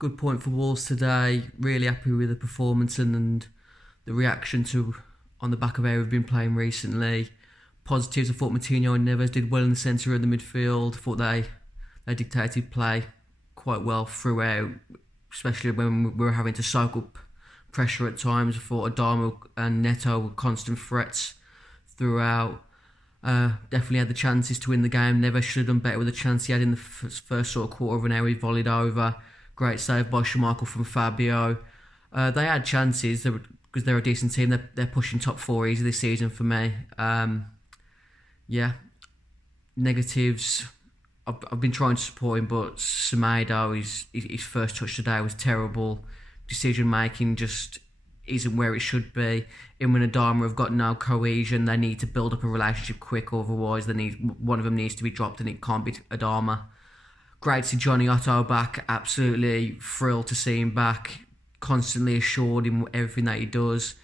Good point for Wolves today. Really happy with the performance and the reaction to on the back of how we've been playing recently. Positives, I thought Moutinho and Neves did well in the centre of the midfield. Thought they dictated play quite well throughout, especially when we were having to soak up pressure at times. I thought Adama and Neto were constant threats throughout. Definitely had the chances to win the game. Never should have done better with the chance he had in the first sort of quarter of an hour. He volleyed over. Great save by Schmeichel from Fabio. They had chances because they're a decent team. They're pushing top four easy this season for me. Negatives. I've been trying to support him, but Semedo, his first touch today was terrible. Decision making just isn't where it should be. Him and Adama have got no cohesion. They need to build up a relationship quick, otherwise one of them needs to be dropped, and it can't be Adama. Great to see Johnny Otto back. Absolutely thrilled to see him back. Constantly assured in everything that he does.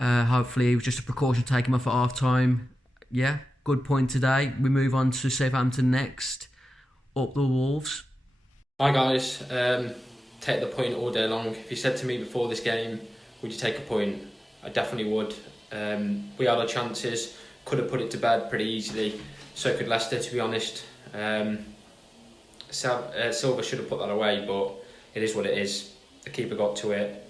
Hopefully it was just a precaution to take him off at half time. Yeah, good point today. We move on to Southampton next. Up the Wolves. Hi guys. Take the point all day long. If you said to me before this game, would you take a point? I definitely would. We had our chances. Could have put it to bed pretty easily. So could Leicester, to be honest. Silva should have put that away, but it is what it is. The keeper got to it.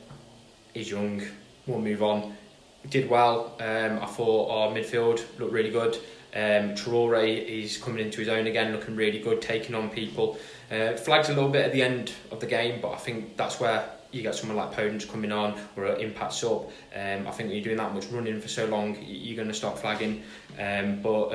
He's young. We'll move on. We did well. I thought our midfield looked really good. Traore is coming into his own again, looking really good, taking on people. Flags a little bit at the end of the game, but I think that's where you get someone like Podence coming on or it impacts up. I think when you're doing that much running for so long, you're going to start flagging. But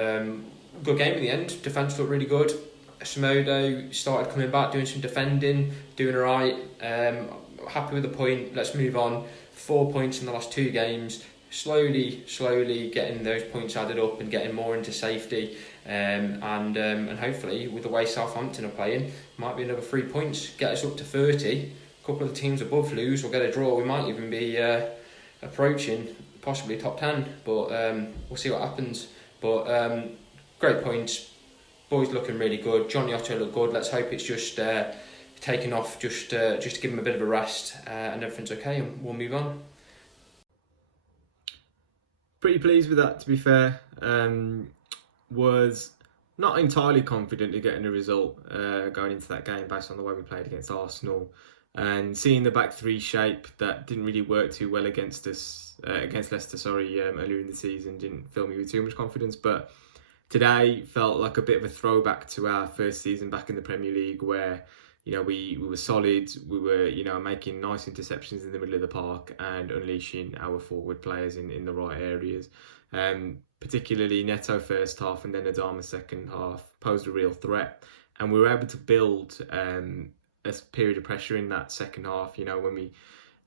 good game in the end. Defence looked really good. Semedo started coming back, doing some defending, doing alright. Happy with the point. Let's move on. 4 points in the last 2 games. Slowly getting those points added up and getting more into safety. And hopefully, with the way Southampton are playing, might be another 3 points. Get us up to 30. A couple of the teams above lose or get a draw. We might even be approaching possibly top 10. But we'll see what happens. But great points. Boys looking really good. Johnny Otto looked good. Let's hope it's just taking off, just to give him a bit of a rest, and everything's okay, and we'll move on. Pretty pleased with that, to be fair. Was not entirely confident of getting a result going into that game based on the way we played against Arsenal, and seeing the back three shape that didn't really work too well against us against Leicester. Earlier in the season didn't fill me with too much confidence, but today felt like a bit of a throwback to our first season back in the Premier League, where we were solid, we were making nice interceptions in the middle of the park and unleashing our forward players in the right areas. Particularly Neto first half and then Adama second half posed a real threat, and we were able to build a period of pressure in that second half. When we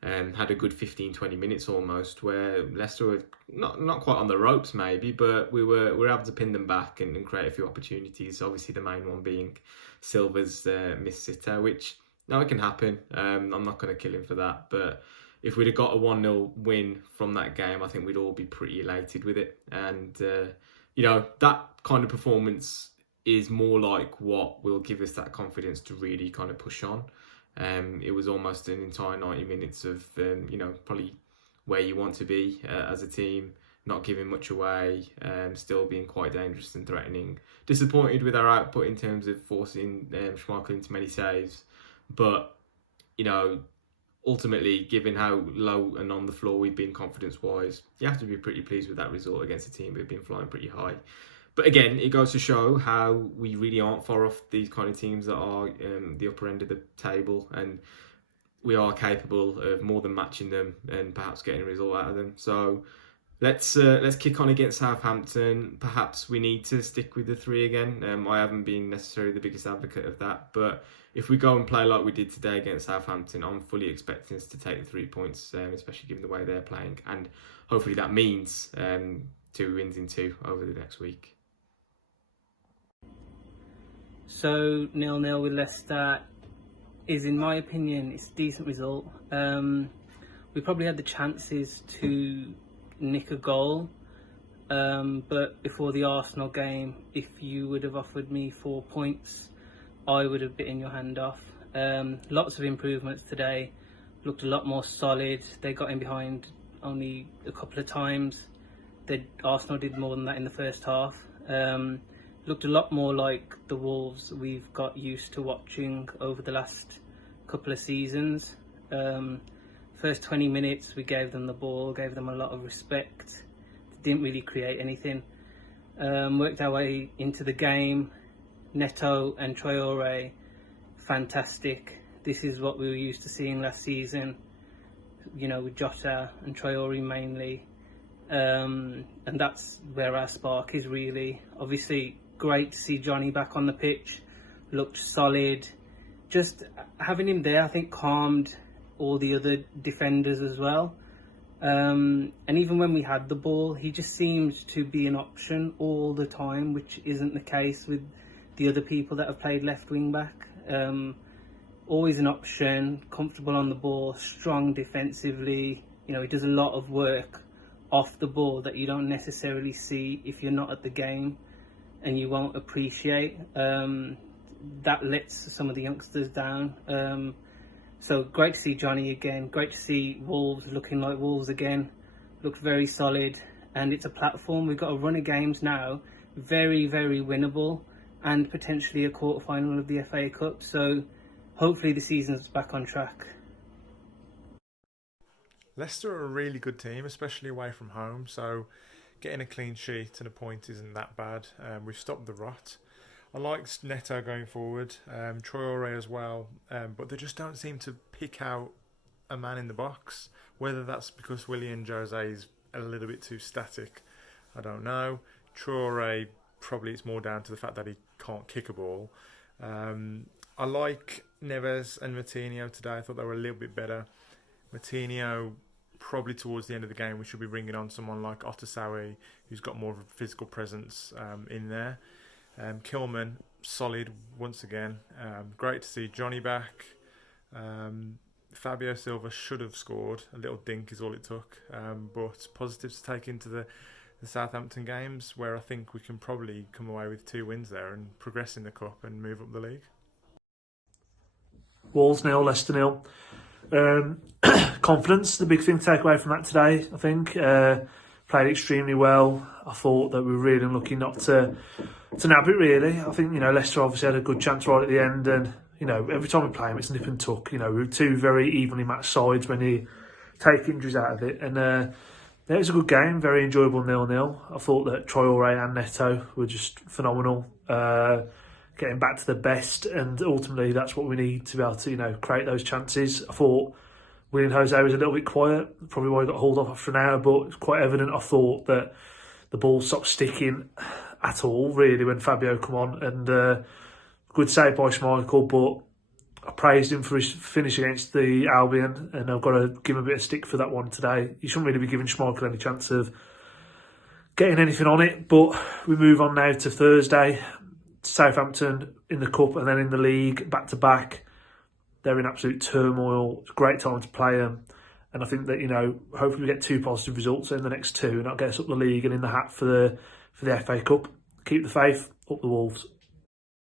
had a good 15-20 minutes almost, where Leicester were not quite on the ropes maybe, but we were able to pin them back and create a few opportunities. Obviously the main one being Silva's missed sitter, which it can happen. I'm not going to kill him for that, but if we'd have got a 1-0 win from that game, I think we'd all be pretty elated with it. And that kind of performance is more like what will give us that confidence to really kind of push on. It was almost an entire 90 minutes of, probably where you want to be as a team, not giving much away, still being quite dangerous and threatening. Disappointed with our output in terms of forcing Schmeichel into many saves. But, ultimately, given how low and on the floor we've been confidence-wise, you have to be pretty pleased with that result against a team who've been flying pretty high. But again, it goes to show how we really aren't far off these kind of teams that are the upper end of the table, and we are capable of more than matching them and perhaps getting a result out of them. So let's kick on against Southampton. Perhaps we need to stick with the 3 again. I haven't been necessarily the biggest advocate of that, but if we go and play like we did today against Southampton, I'm fully expecting us to take the 3 points, especially given the way they're playing, and hopefully that means 2 wins in 2 over the next week. So 0-0 with Leicester is, in my opinion, it's a decent result. We probably had the chances to nick a goal, but before the Arsenal game, if you would have offered me 4 points, I would have bitten your hand off. Lots of improvements today. Looked a lot more solid. They got in behind only a couple of times. Arsenal did more than that in the first half. Looked a lot more like the Wolves we've got used to watching over the last couple of seasons. First 20 minutes we gave them the ball, gave them a lot of respect. Didn't really create anything. Worked our way into the game. Neto and Traore, fantastic. This is what we were used to seeing last season, you know, with Jota and Traore mainly. And that's where our spark is really. Obviously, great to see Johnny back on the pitch. Looked solid. Just having him there, I think, calmed all the other defenders as well. And even when we had the ball, he just seemed to be an option all the time, which isn't the case with the other people that have played left wing back. Always an option, comfortable on the ball, strong defensively. You know, he does a lot of work off the ball that you don't necessarily see if you're not at the game, and you won't appreciate. That lets some of the youngsters down. So great to see Johnny again. Great to see Wolves looking like Wolves again. Looked very solid, and it's a platform. We've got a run of games now, very, very winnable, and potentially a quarter-final of the FA Cup. So hopefully the season's back on track. Leicester are a really good team, especially away from home. So getting a clean sheet and a point isn't that bad. We've stopped the rot. I like Neto going forward, Traore as well, but they just don't seem to pick out a man in the box. Whether that's because Willian Jose is a little bit too static, I don't know. Traore, probably it's more down to the fact that he can't kick a ball. I like Neves and Moutinho today. I thought they were a little bit better. Moutinho, probably towards the end of the game, we should be bringing on someone like Otasawi, who's got more of a physical presence in there. Kilman, solid once again. Great to see Johnny back. Fabio Silva should have scored. A little dink is all it took. But positives to take into the Southampton games, where I think we can probably come away with 2 wins there and progress in the cup and move up the league. Wolves 0, Leicester 0. Confidence, the big thing to take away from that today, I think. Played extremely well. I thought that we were really unlucky not to nab it, really. I think, Leicester obviously had a good chance right at the end, and, every time we play them, it's nip and tuck. We were 2 very evenly matched sides when you take injuries out of it. And it was a good game, very enjoyable 0-0. I thought that Traore and Neto were just phenomenal. Getting back to the best, and ultimately that's what we need to be able to, create those chances. I thought Willian Jose was a little bit quiet, probably why he got hauled off after an hour, but it's quite evident, I thought, that the ball stopped sticking at all, really, when Fabio come on. And good save by Schmeichel, but I praised him for his finish against the Albion, and I've got to give him a bit of stick for that one today. You shouldn't really be giving Schmeichel any chance of getting anything on it, but we move on now to Thursday. Southampton in the Cup and then in the league, back-to-back. They're in absolute turmoil. It's a great time to play them. And I think that, hopefully we get 2 positive results in the next 2, and that'll get us up the league and in the hat for the FA Cup. Keep the faith, up the Wolves.